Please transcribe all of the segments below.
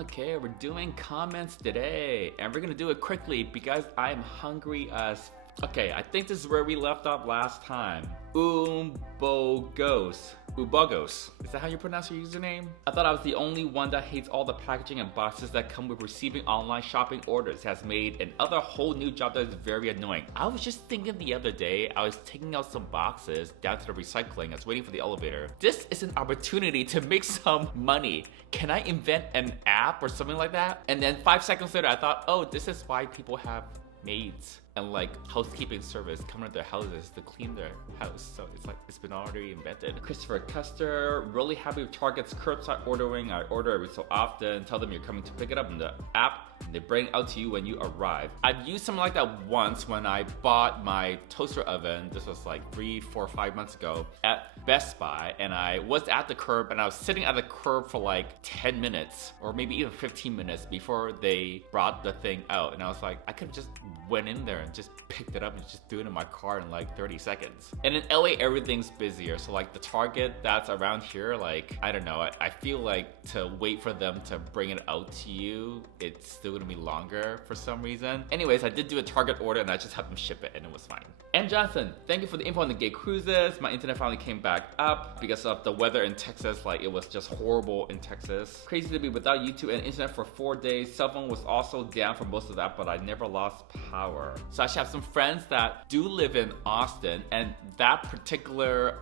Okay, we're doing comments today, and we're gonna do it quickly because I'm hungry as. Okay, I think this is where we left off last time. Ubogos. Ubogos. Is that how you pronounce your username? I thought I was the only one that hates all the packaging and boxes that come with receiving online shopping orders. It has made another whole new job that is very annoying. I was just thinking the other day, I was taking out some boxes down to the recycling. I was waiting for the elevator. This is an opportunity to make some money. Can I invent an app or something like that? And then 5 seconds later, I thought, oh, this is why people have maids and like housekeeping service coming to their houses to clean their house. So it's like it's been already invented. Christopher Custer, really happy with Target's curbside ordering. I order every so often. Tell them you're coming to pick it up in the app. They bring it out to you when you arrive. I've used something like that once when I bought my toaster oven. This was like 3, 4, 5 months ago at Best Buy, and I was at the curb and I was sitting at the curb for like 10 minutes or maybe even 15 minutes before they brought the thing out. And I was like, I could have just went in there and just picked it up and just threw it in my car in like 30 seconds. And in LA, everything's busier. So like the Target that's around here, like, I don't know, I feel like to wait for them to bring it out to you, it's still gonna be longer for some reason. Anyways, I did do a Target order and I just had them ship it and it was fine. And Jonathan, thank you for the info on the gay cruises. My internet finally came back up because of the weather in Texas. Like it was just horrible in Texas. Crazy to be without YouTube and internet for 4 days. Cell phone was also down for most of that, but I never lost power. So I actually have some friends that do live in Austin, and that particular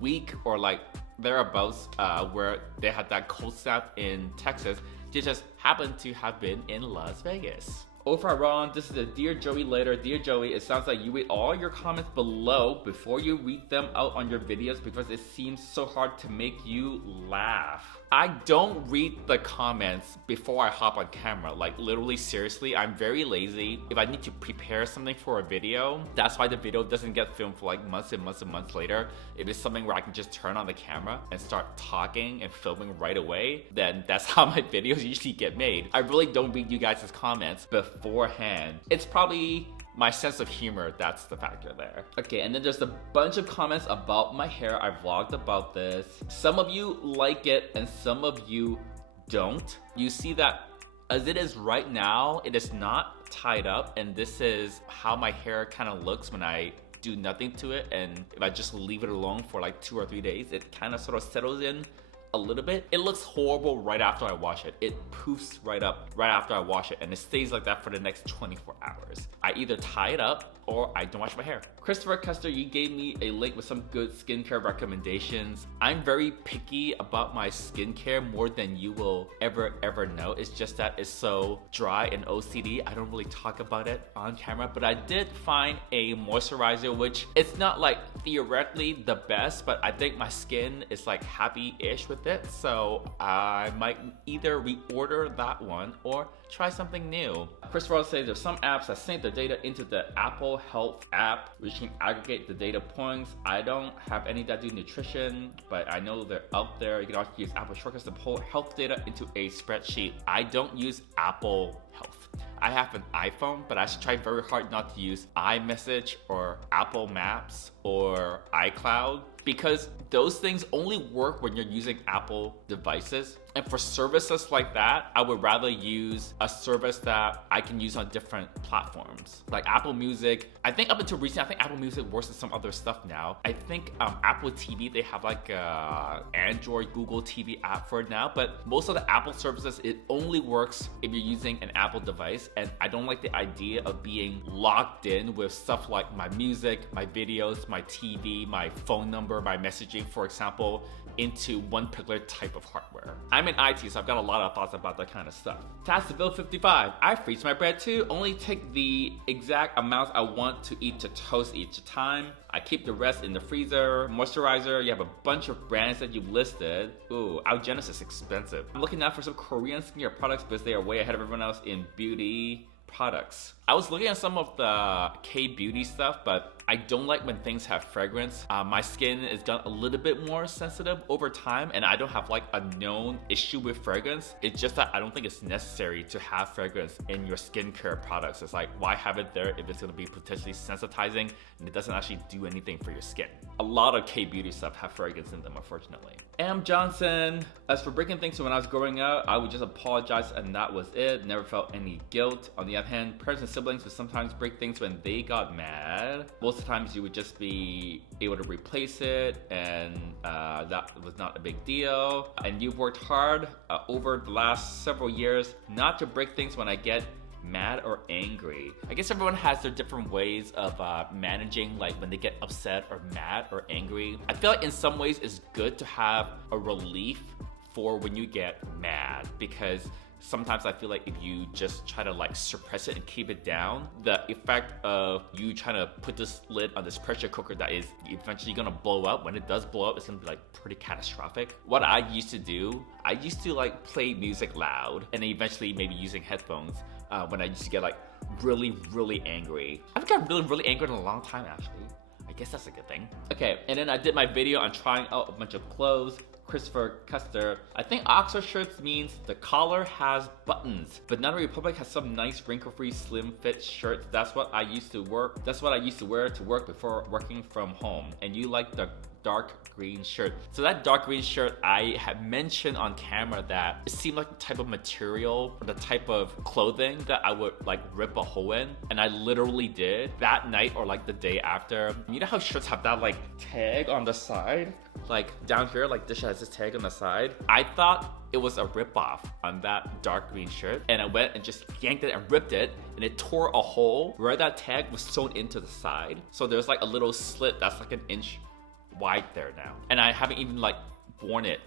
week or like thereabouts where they had that cold snap in Texas, they just happened to have been in Las Vegas. Over Ron, this is a Dear Joey letter. Dear Joey, it sounds like you read all your comments below before you read them out on your videos because it seems so hard to make you laugh. I don't read the comments before I hop on camera. Like literally, seriously, I'm very lazy. If I need to prepare something for a video, that's why the video doesn't get filmed for like months and months and months later. If it's something where I can just turn on the camera and start talking and filming right away, then that's how my videos usually get made. I really don't read you guys' comments beforehand. It's probably my sense of humor that's the factor there. Okay, and then there's a bunch of comments about my hair. I vlogged about this. Some of you like it and some of you don't. You see that as it is right now, it is not tied up, and this is how my hair kind of looks when I do nothing to it, and if I just leave it alone for like 2 or 3 days, it kind of sort of settles in a little bit. It looks horrible right after I wash it. It poofs right up right after I wash it, and it stays like that for the next 24 hours. I either tie it up or I don't wash my hair. Christopher Custer, you gave me a link with some good skincare recommendations. I'm very picky about my skincare more than you will ever know. It's just that it's so dry and OCD. I don't really talk about it on camera, but I did find a moisturizer, which it's not like theoretically the best, but I think my skin is like happy-ish with it. So I might either reorder that one or try something new. Christopher says there's some apps that sync their data into the Apple Health app, which can aggregate the data points. I don't have any that do nutrition, but I know they're out there. You can also use Apple Shortcuts to pull health data into a spreadsheet. I don't use Apple Health. I have an iPhone, but I should try very hard not to use iMessage or Apple Maps or iCloud because those things only work when you're using Apple devices. And for services like that, I would rather use a service that I can use on different platforms. Like Apple Music. I think up until recently, I think Apple Music works with some other stuff now. I think Apple TV, they have like a Android, Google TV app for it now. But most of the Apple services, it only works if you're using an Apple device. And I don't like the idea of being locked in with stuff like my music, my videos, my TV, my phone number, my messaging, for example, into one particular type of hardware. I'm in IT, so I've got a lot of thoughts about that kind of stuff. Tassaville55, I freeze my bread too, only take the exact amount I want to eat to toast each time. I keep the rest in the freezer. Moisturizer, you have a bunch of brands that you've listed. Ooh, Algenis is expensive. I'm looking out for some Korean skincare products because they are way ahead of everyone else in beauty products. I was looking at some of the K-beauty stuff, but I don't like when things have fragrance. My skin has gotten a little bit more sensitive over time, and I don't have like a known issue with fragrance. It's just that I don't think it's necessary to have fragrance in your skincare products. It's like, why have it there if it's gonna be potentially sensitizing and it doesn't actually do anything for your skin? A lot of K-beauty stuff have fragrance in them, unfortunately. M. Johnson, as for breaking things when I was growing up, I would just apologize and that was it. Never felt any guilt. On the other hand, parents and siblings would sometimes break things when they got mad. Most of the times you would just be able to replace it, and that was not a big deal. And you've worked hard over the last several years not to break things when I get mad or angry. I guess everyone has their different ways of managing like when they get upset or mad or angry. I feel like in some ways it's good to have a relief for when you get mad, because sometimes I feel like if you just try to like suppress it and keep it down, the effect of you trying to put this lid on this pressure cooker that is eventually gonna blow up, when it does blow up, it's gonna be like pretty catastrophic. What I used to do, I used to like play music loud and then eventually maybe using headphones when I used to get like really angry. I haven't gotten really angry in a long time actually. I guess that's a good thing. Okay, and then I did my video on trying out a bunch of clothes. Christopher Custer, I think Oxford shirts means the collar has buttons. Banana Republic has some nice wrinkle-free slim fit shirts. That's what I used to wear to work before working from home. And you like the dark green shirt. So that dark green shirt, I had mentioned on camera that it seemed like the type of material or the type of clothing that I would like rip a hole in. And I literally did that night or like the day after. You know how shirts have that like tag on the side? Like down here, like this has this tag on the side. I thought it was a ripoff on that dark green shirt, and I went and just yanked it and ripped it, and it tore a hole where that tag was sewn into the side. So there's like a little slit that's like an inch wide there now, and I haven't even like worn it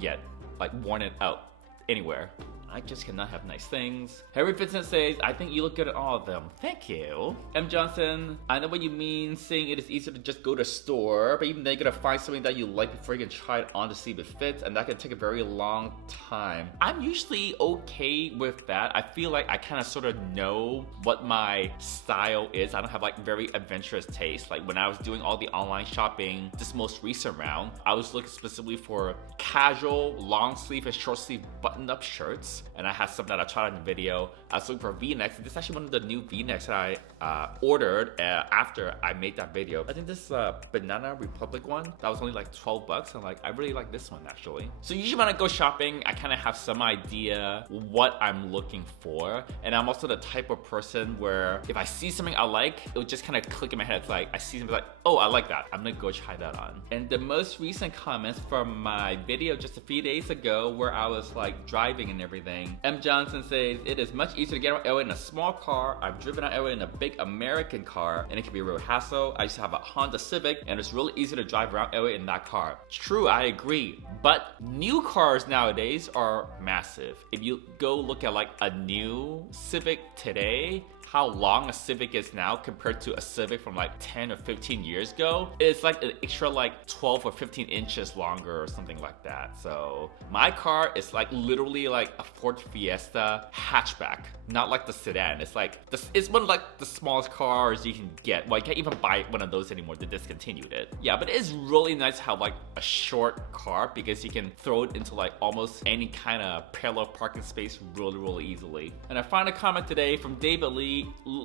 yet, like worn it out anywhere. I just cannot have nice things. Harry Vincent says, I think you look good at all of them. Thank you. M. Johnson, I know what you mean saying it is easier to just go to a store, but even then you're gonna find something that you like before you can try it on to see if it fits, and that can take a very long time. I'm usually okay with that. I feel like I kind of sort of know what my style is. I don't have like very adventurous taste. Like when I was doing all the online shopping this most recent round, I was looking specifically for casual, long sleeve and short sleeve button up shirts. And I had some that I tried in the video. I was looking for V-necks. This is actually one of the new V-necks that I ordered after I made that video. I think this Banana Republic one, that was only like 12 bucks. I'm like, I really like this one actually. So usually when I go shopping, I kind of have some idea what I'm looking for. And I'm also the type of person where if I see something I like, it would just kind of click in my head. It's like, I see something like, oh, I like that. I'm gonna go try that on. And the most recent comments from my video just a few days ago where I was like driving and everything, M. Johnson says, it is much easier to get around LA in a small car. I've driven out LA in a big American car and it can be a real hassle. I used to have a Honda Civic and it's really easy to drive around LA in that car. True, I agree. But new cars nowadays are massive. If you go look at like a new Civic today, how long a Civic is now compared to a Civic from like 10 or 15 years ago, it's like an extra like 12 or 15 inches longer or something like that. So my car is like literally like a Ford Fiesta hatchback, not like the sedan. It's like, it's one of like the smallest cars you can get. Well, you can't even buy one of those anymore. They discontinued it. Yeah, but it is really nice to have like a short car because you can throw it into like almost any kind of parallel parking space really easily. And I find a comment today from David Lee.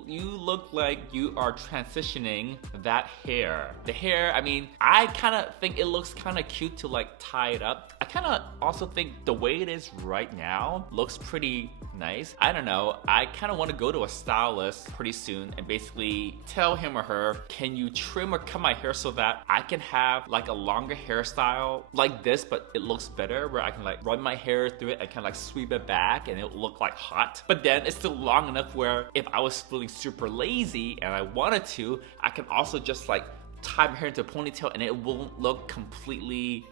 You look like you are transitioning that hair. The hair, I mean, I kind of think it looks kind of cute to like tie it up. I kind of also think the way it is right now looks pretty nice. I don't know. I kind of want to go to a stylist pretty soon and basically tell him or her, can you trim or cut my hair so that I can have like a longer hairstyle like this, but it looks better, where I can like run my hair through it and kind of like sweep it back and it'll look like hot. But then it's still long enough where if I was feeling super lazy and I wanted to, I can also just like tie my hair into a ponytail and it won't look completely,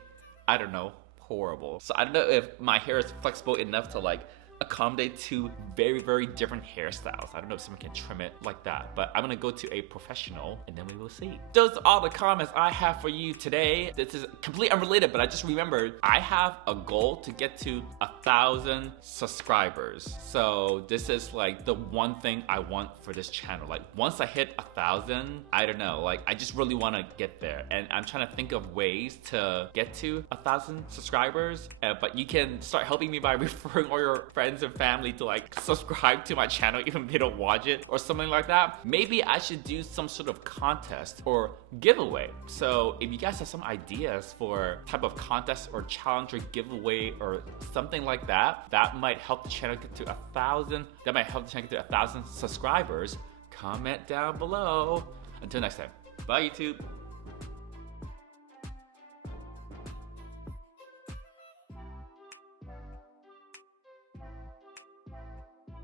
I don't know, horrible. So I don't know if my hair is flexible enough to like accommodate two very different hairstyles. I don't know if someone can trim it like that, but I'm gonna go to a professional and then we will see. Those are all the comments I have for you today. This is completely unrelated, but I just remembered I have a goal to get to 1,000 subscribers. So this is like the one thing I want for this channel. Like once I hit 1,000, I don't know, like I just really want to get there, and I'm trying to think of ways to get to 1,000 subscribers. But you can start helping me by referring all your friends and family to like subscribe to my channel even if they don't watch it or something like that. Maybe I should do some sort of contest or giveaway. So if you guys have some ideas for type of contest or challenge or giveaway or something like that, that might help the channel get to 1,000. That might help the channel get to 1,000 subscribers. Comment down below. Until next time, bye YouTube.